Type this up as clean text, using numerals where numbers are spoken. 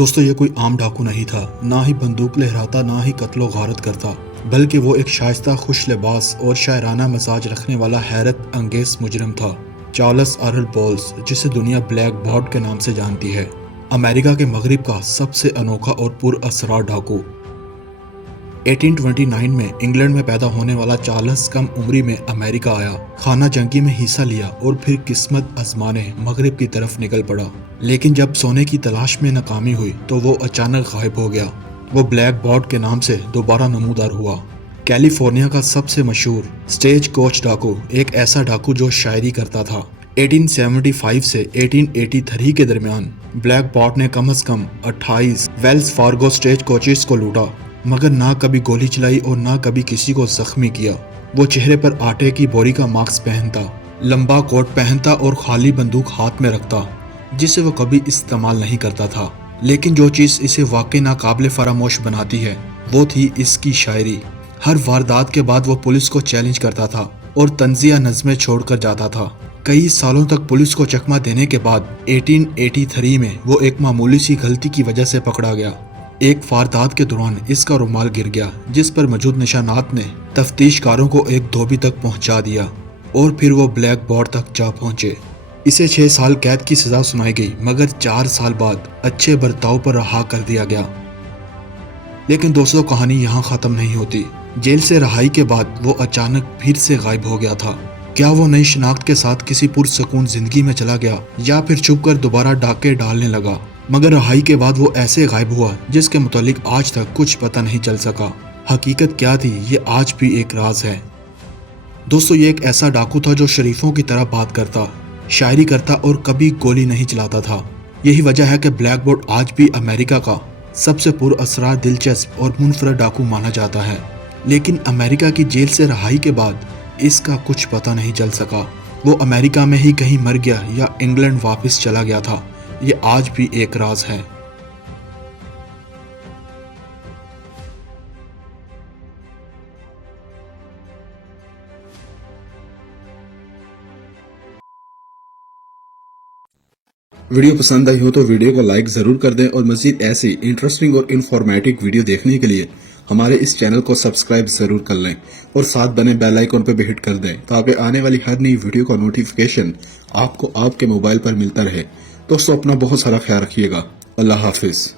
दोस्तों ये कोई आम डाकू नहीं था, ना ही बंदूक लहराता, ना ही कत्लो गारत करता, बल्कि वो एक शाइस्ता, खुश लिबास और शायराना मिजाज रखने वाला हैरत अंगेज मुजरिम था। चार्ल्स आर्ल बॉल्स, जिसे दुनिया ब्लैक बॉट के नाम से जानती है, अमेरिका के मगरिब का सबसे अनोखा और पुरअसरार डाकू। 1829 में इंग्लैंड में पैदा होने वाला चार्ल्स कम उम्री में अमेरिका आया, खाना जंगी में हिस्सा लिया और फिर किस्मत आजमाने मगरिब की तरफ निकल पड़ा। लेकिन जब सोने की तलाश में नाकामी हुई तो वो अचानक गायब हो गया। वो ब्लैक बॉट के नाम से दोबारा नमूदार हुआ। कैलिफोर्निया का सबसे मशहूर स्टेज कोच डाकू, एक ऐसा डाकू जो शायरी करता था। 1875 से 1883 के दरमियान ब्लैक बॉट ने कम से कम 28 वेल्स फार्गो स्टेज कोचेस को लूटा, मगर ना कभी गोली चलाई और ना कभी किसी को जख्मी किया। वो चेहरे पर आटे की बोरी का मास्क पहनता, लंबा कोट पहनता और खाली बंदूक हाथ में रखता, जिसे वो कभी इस्तेमाल नहीं करता था। लेकिन जो चीज़ इसे वाकई नाकाबिले फरामोश बनाती है वो थी इसकी शायरी। हर वारदात के बाद वो पुलिस को चैलेंज करता था और तंजिया नज़में छोड़कर जाता था। कई सालों तक पुलिस को चकमा देने के बाद 1883 में वो एक मामूली सी गलती की वजह से पकड़ा गया। एक वारदात के दौरान इसका रुमाल गिर गया, जिस पर मौजूद निशानात ने तफ्तीशकारों को एक धोबी तक पहुंचा दिया और फिर वो ब्लैक बॉट तक जा पहुंचे। इसे 6 साल कैद की सजा सुनाई गई, मगर 4 साल बाद अच्छे बर्ताव पर रहा कर दिया गया। लेकिन दोस्तों, कहानी यहाँ खत्म नहीं होती। जेल से रिहाई के बाद वो अचानक फिर से गायब हो गया था। क्या वो नई शिनाख्त के साथ किसी पुरसकून जिंदगी में चला गया, या फिर छुप कर दोबारा डाके डालने लगा? मगर रिहाई के बाद वो ऐसे गायब हुआ जिसके मुतालिक आज तक कुछ पता नहीं चल सका। हकीकत क्या थी, ये आज भी एक राज है। दोस्तों, ये एक ऐसा डाकू था जो शरीफों की तरह बात करता, शायरी करता और कभी गोली नहीं चलाता था। यही वजह है कि ब्लैक बॉट आज भी अमेरिका का सबसे पुरअसरार, दिलचस्प और मुनफरद डाकू माना जाता है। लेकिन अमेरिका की जेल से रिहाई के बाद इसका कुछ पता नहीं चल सका। वो अमेरिका में ही कहीं मर गया या इंग्लैंड वापस चला गया था। ये आज भी एक राज है। वीडियो पसंद आई हो तो वीडियो को लाइक जरूर कर दें और मजीद ऐसी इंटरेस्टिंग और इन्फॉर्मेटिव वीडियो देखने के लिए हमारे इस चैनल को सब्सक्राइब जरूर कर लें और साथ बने बेल आइकन पर भी हिट कर दें ताकि आने वाली हर नई वीडियो का नोटिफिकेशन आपको आपके मोबाइल पर मिलता रहे। दोस्तों, अपना बहुत सारा ख्याल रखिएगा। अल्लाह हाफिज।